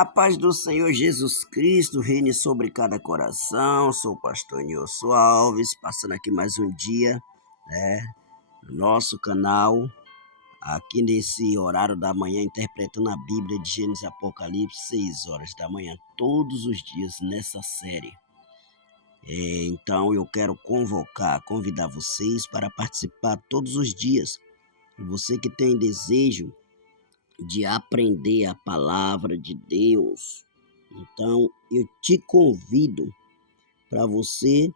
A paz do Senhor Jesus Cristo reine sobre cada coração. Sou o pastor Nilson Alves, passando aqui mais um dia, no nosso canal, aqui nesse horário da manhã, interpretando a Bíblia de Gênesis e Apocalipse, 6 horas da manhã, todos os dias nessa série. Então eu quero convidar vocês para participar todos os dias. Você que tem desejo de aprender a palavra de Deus, então eu te convido para você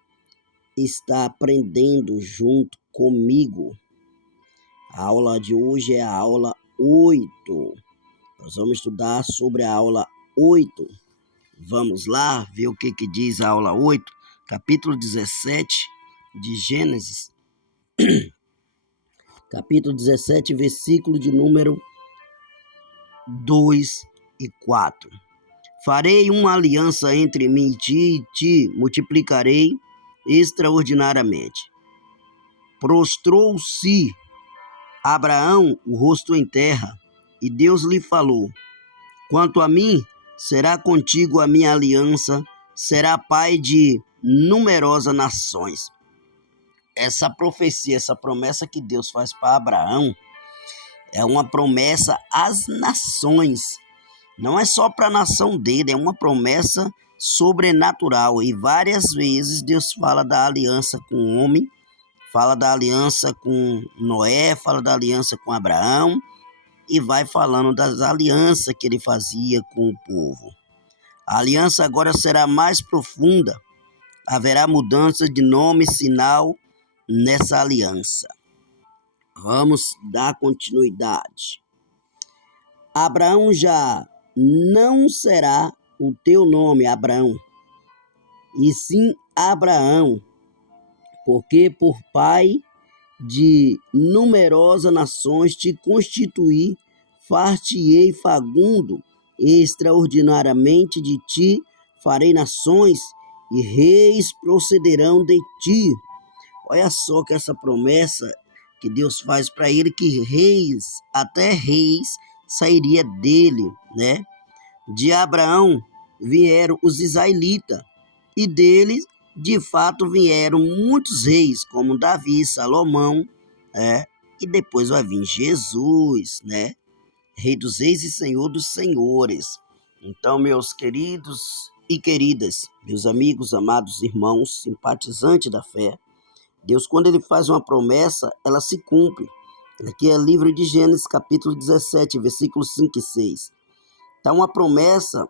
estar aprendendo junto comigo. A aula de hoje é a aula 8. Nós vamos estudar sobre a aula 8. Vamos lá ver o que diz a aula 8, capítulo 17 de Gênesis, capítulo 17, versículo de número 2 e 4. Farei uma aliança entre mim e te multiplicarei extraordinariamente. Prostrou-se Abraão o rosto em terra, e Deus lhe falou: quanto a mim, será contigo a minha aliança, será pai de numerosas nações. Essa profecia, essa promessa que Deus faz para Abraão, é uma promessa às nações. Não é só para a nação dele, é uma promessa sobrenatural. E várias vezes Deus fala da aliança com o homem, fala da aliança com Noé, fala da aliança com Abraão e vai falando das alianças que ele fazia com o povo. A aliança agora será mais profunda. Haverá mudança de nome e sinal nessa aliança. Vamos dar continuidade. Abraão já não será o teu nome, Abraão, e sim Abraão, porque por pai de numerosas nações te constituí, far-te-ei fagundo, extraordinariamente de ti farei nações, e reis procederão de ti. Olha só que essa promessa que Deus faz para ele, que reis, até reis, sairia dele, né? De Abraão vieram os israelitas, e deles, de fato, vieram muitos reis, como Davi, Salomão, e depois vai vir Jesus, né? Rei dos reis e Senhor dos senhores. Então, meus queridos e queridas, meus amigos, amados irmãos, simpatizantes da fé, Deus, quando ele faz uma promessa, ela se cumpre. Aqui é livro de Gênesis, capítulo 17, versículos 5 e 6. Então, uma promessa,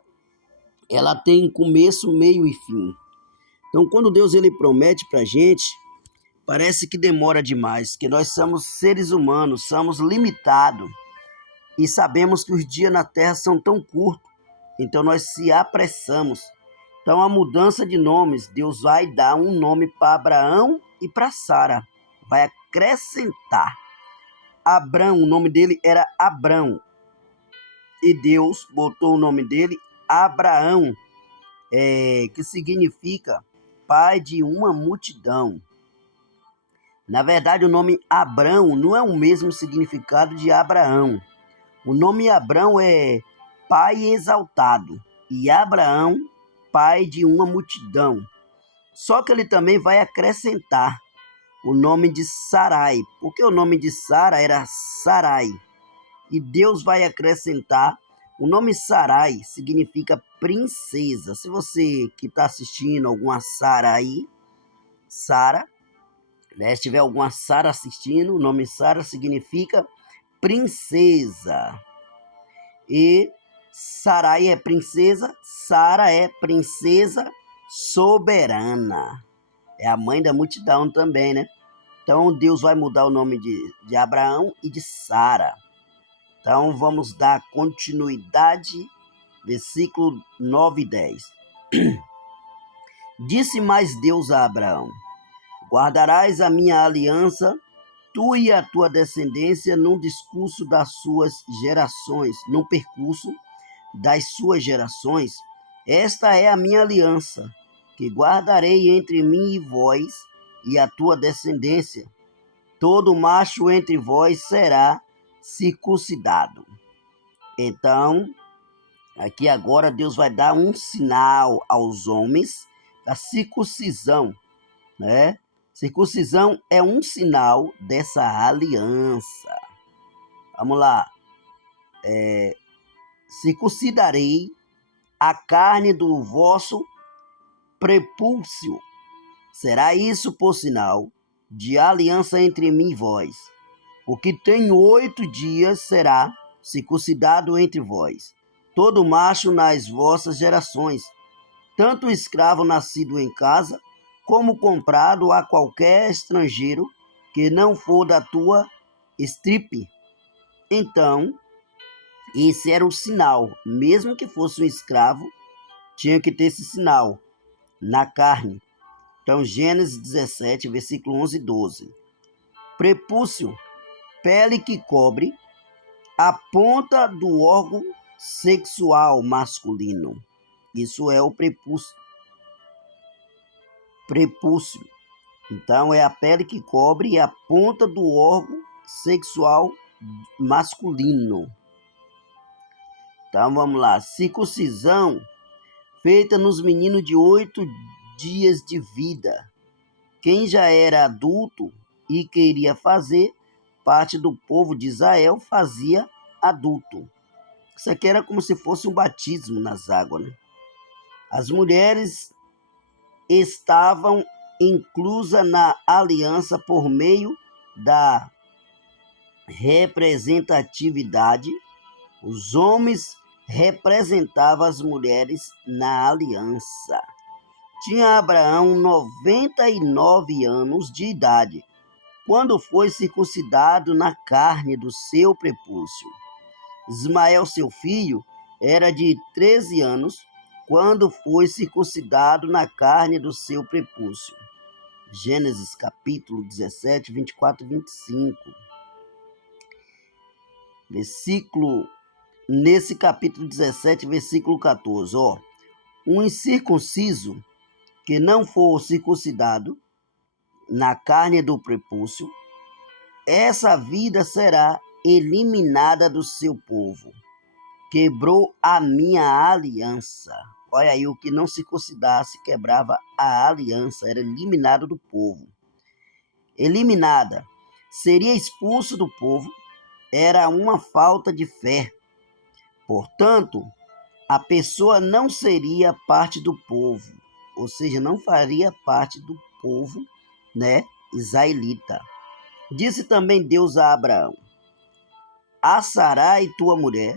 ela tem começo, meio e fim. Então, quando Deus ele promete para a gente, parece que demora demais, que nós somos seres humanos, somos limitados e sabemos que os dias na Terra são tão curtos, então nós se apressamos. Então, a mudança de nomes, Deus vai dar um nome para Abraão e para Sara, vai acrescentar. Abrão, o nome dele era Abrão, e Deus botou o nome dele Abraão, que significa pai de uma multidão. Na verdade, o nome Abrão não é o mesmo significado de Abraão. O nome Abrão é pai exaltado e Abraão, pai de uma multidão. Só que ele também vai acrescentar o nome de Sarai, porque o nome de Sara era Sarai. E Deus vai acrescentar o nome Sarai, significa princesa. Se você que está assistindo alguma Sara aí, Sara, se tiver alguma Sara assistindo, o nome Sara significa princesa. E Sarai é princesa, Sara é princesa soberana. É a mãe da multidão também, né? Então Deus vai mudar o nome de Abraão e de Sara. Então vamos dar continuidade, versículo 9 e 10. Disse mais Deus a Abraão: guardarás a minha aliança, tu e a tua descendência, num discurso das suas gerações, num percurso das suas gerações. Esta é a minha aliança, que guardarei entre mim e vós e a tua descendência. Todo macho entre vós será circuncidado. Então, Aqui agora Deus vai dar um sinal aos homens da circuncisão, né? Circuncisão é um sinal dessa aliança. Vamos lá. Circuncidarei a carne do vosso prepúcio. Será isso por sinal de aliança entre mim e vós. O que tem 8 dias será circuncidado entre vós, todo macho nas vossas gerações, tanto escravo nascido em casa, como comprado a qualquer estrangeiro que não for da tua estirpe. Então, esse era o sinal. Mesmo que fosse um escravo, tinha que ter esse sinal na carne. Então, Gênesis 17, versículo 11 e 12. Prepúcio, pele que cobre a ponta do órgão sexual masculino. Isso é o prepúcio. Prepúcio. Então, é a pele que cobre a ponta do órgão sexual masculino. Então, vamos lá. Circuncisão feita nos meninos de 8 dias de vida. Quem já era adulto e queria fazer parte do povo de Israel fazia adulto. Isso aqui era como se fosse um batismo nas águas, né? As mulheres estavam inclusas na aliança por meio da representatividade. Os homens representavam as mulheres na aliança. Tinha Abraão 99 anos de idade quando foi circuncidado na carne do seu prepúcio. Ismael, seu filho, era de 13 anos quando foi circuncidado na carne do seu prepúcio. Gênesis capítulo 17, 24 e 25. Nesse capítulo 17, versículo 14, um incircunciso que não for circuncidado na carne do prepúcio, essa vida será eliminada do seu povo. Quebrou a minha aliança. Olha aí, o que não circuncidasse quebrava a aliança, era eliminado do povo. Eliminada, seria expulso do povo, era uma falta de fé. Portanto, a pessoa não seria parte do povo, ou seja, não faria parte do povo, né, israelita. Disse também Deus a Abraão: a Sarai, tua mulher,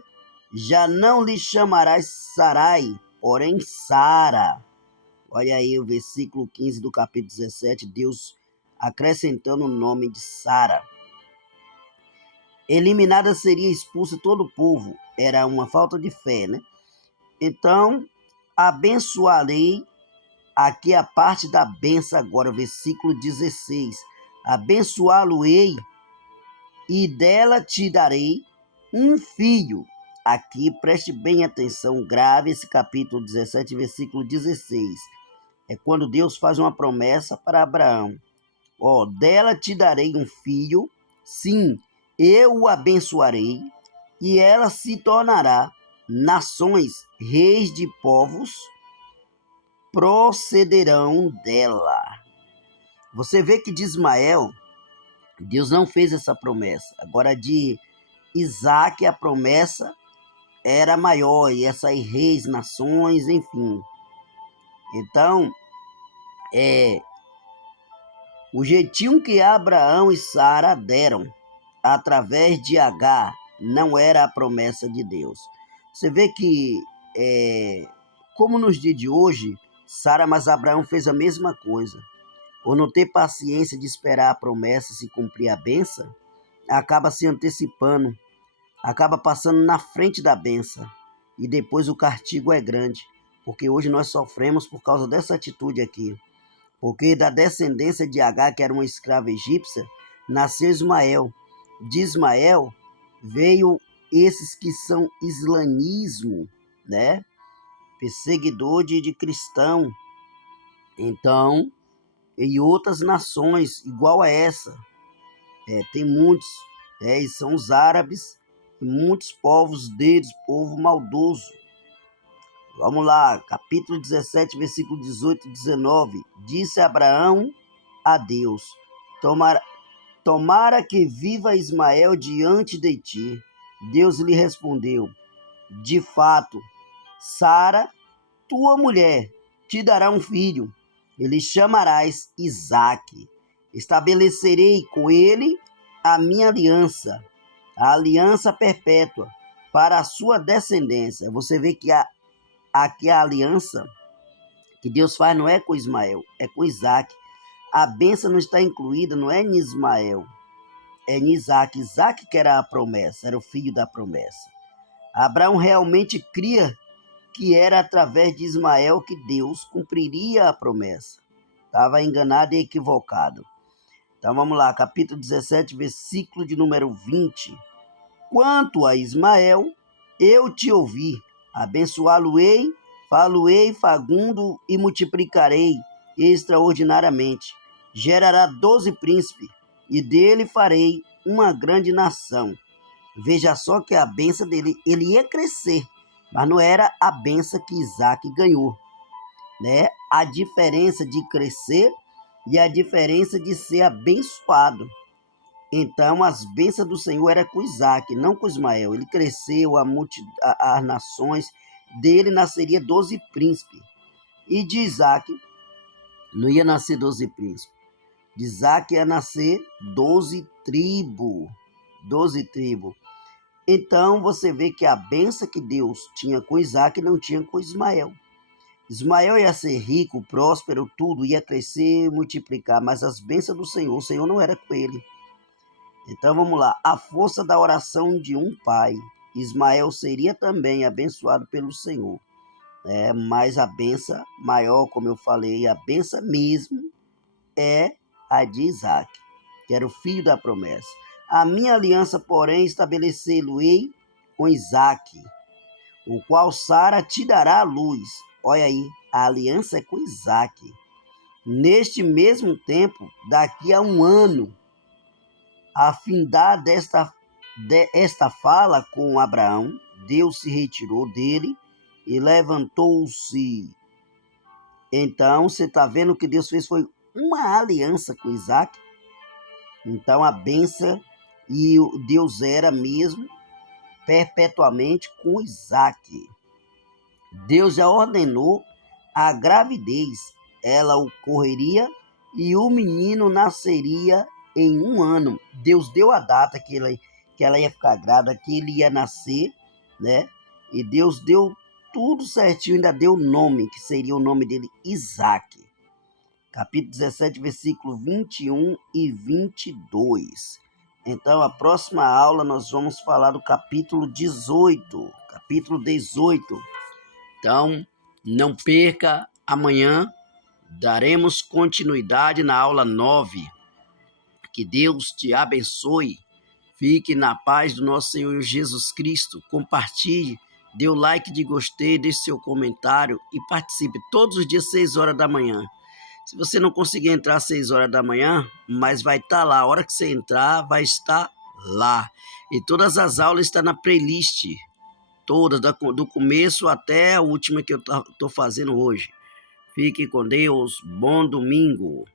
já não lhe chamarás Sarai, porém Sara. Olha aí o versículo 15 do capítulo 17, Deus acrescentando o nome de Sara. Eliminada seria expulso todo o povo, era uma falta de fé, né? Então, abençoarei, aqui a parte da benção agora, versículo 16. Abençoá-lo-ei e dela te darei um filho. Aqui, preste bem atenção, grave esse capítulo 17, versículo 16. É quando Deus faz uma promessa para Abraão. Dela te darei um filho, sim, eu o abençoarei, e ela se tornará nações, reis de povos procederão dela. Você vê que de Ismael, Deus não fez essa promessa. Agora de Isaac, a promessa era maior, e essa aí, reis, nações, enfim. Então, o jeitinho que Abraão e Sara deram através de Agar não era a promessa de Deus. Você vê que, como nos dias de hoje, Sara, mas Abraão fez a mesma coisa. Por não ter paciência de esperar a promessa se cumprir a bênção, acaba se antecipando, acaba passando na frente da bênção. E depois o castigo é grande, porque hoje nós sofremos por causa dessa atitude aqui. Porque da descendência de Agar, que era uma escrava egípcia, nasceu Ismael. De Ismael veio esses que são islamismo, né? Perseguidor de cristão. Então, e outras nações igual a essa. Tem muitos, e são os árabes, e muitos povos deles, povo maldoso. Vamos lá, capítulo 17, versículo 18 e 19. Disse Abraão a Deus: Tomara que viva Ismael diante de ti. Deus lhe respondeu: De fato, Sara, tua mulher, te dará um filho. Ele chamarás Isaque. Estabelecerei com ele a minha aliança, a aliança perpétua, para a sua descendência. Você vê que aqui a aliança que Deus faz não é com Ismael, é com Isaque. A bênção não está incluída, não é em Ismael, é em Isaque. Isaque que era a promessa, era o filho da promessa. Abraão realmente cria que era através de Ismael que Deus cumpriria a promessa. Estava enganado e equivocado. Então vamos lá, capítulo 17, versículo de número 20. Quanto a Ismael, eu te ouvi, abençoá-lo-ei, fá-lo-ei fagundo e multiplicarei extraordinariamente. Gerará 12 príncipes, e dele farei uma grande nação. Veja só que a bênção dele, ele ia crescer, mas não era a bênção que Isaque ganhou, né? A diferença de crescer e a diferença de ser abençoado. Então, as bênçãos do Senhor eram com Isaque, não com Ismael. Ele cresceu, as nações dele nasceria 12 príncipes. E de Isaque não ia nascer 12 príncipes. De Isaque ia nascer 12 tribos. 12 tribos. Então, você vê que a bênção que Deus tinha com Isaque não tinha com Ismael. Ismael ia ser rico, próspero, tudo, ia crescer, multiplicar, mas as bênçãos do Senhor, o Senhor não era com ele. Então vamos lá, a força da oração de um pai. Ismael seria também abençoado pelo Senhor, mas a bênção maior, como eu falei, a bênção mesmo é a de Isaque, que era o filho da promessa. A minha aliança, porém, estabelecê-lo-ei com Isaque, o qual Sara te dará a luz. Olha aí, a aliança é com Isaque. Neste mesmo tempo, daqui a um ano, a findar esta fala com Abraão, Deus se retirou dele e levantou-se. Então, você está vendo que Deus fez foi uma aliança com Isaque. Então, a bênção e Deus era mesmo perpetuamente com Isaque. Deus já ordenou a gravidez, ela ocorreria e o menino nasceria em um ano. Deus deu a data que ela ia ficar grávida, que ele ia nascer, né? E Deus deu tudo certinho, ainda deu o nome, que seria o nome dele, Isaque. Capítulo 17, versículo 21 e 22. Então, a próxima aula nós vamos falar do capítulo 18. Capítulo 18. Então, não perca, amanhã daremos continuidade na aula 9. Que Deus te abençoe. Fique na paz do nosso Senhor Jesus Cristo. Compartilhe, dê o like de gostei, deixe seu comentário e participe todos os dias 6 horas da manhã. Se você não conseguir entrar às 6 horas da manhã, mas vai estar lá. A hora que você entrar, vai estar lá. E todas as aulas estão na playlist. Todas, do começo até a última que eu estou fazendo hoje. Fique com Deus. Bom domingo.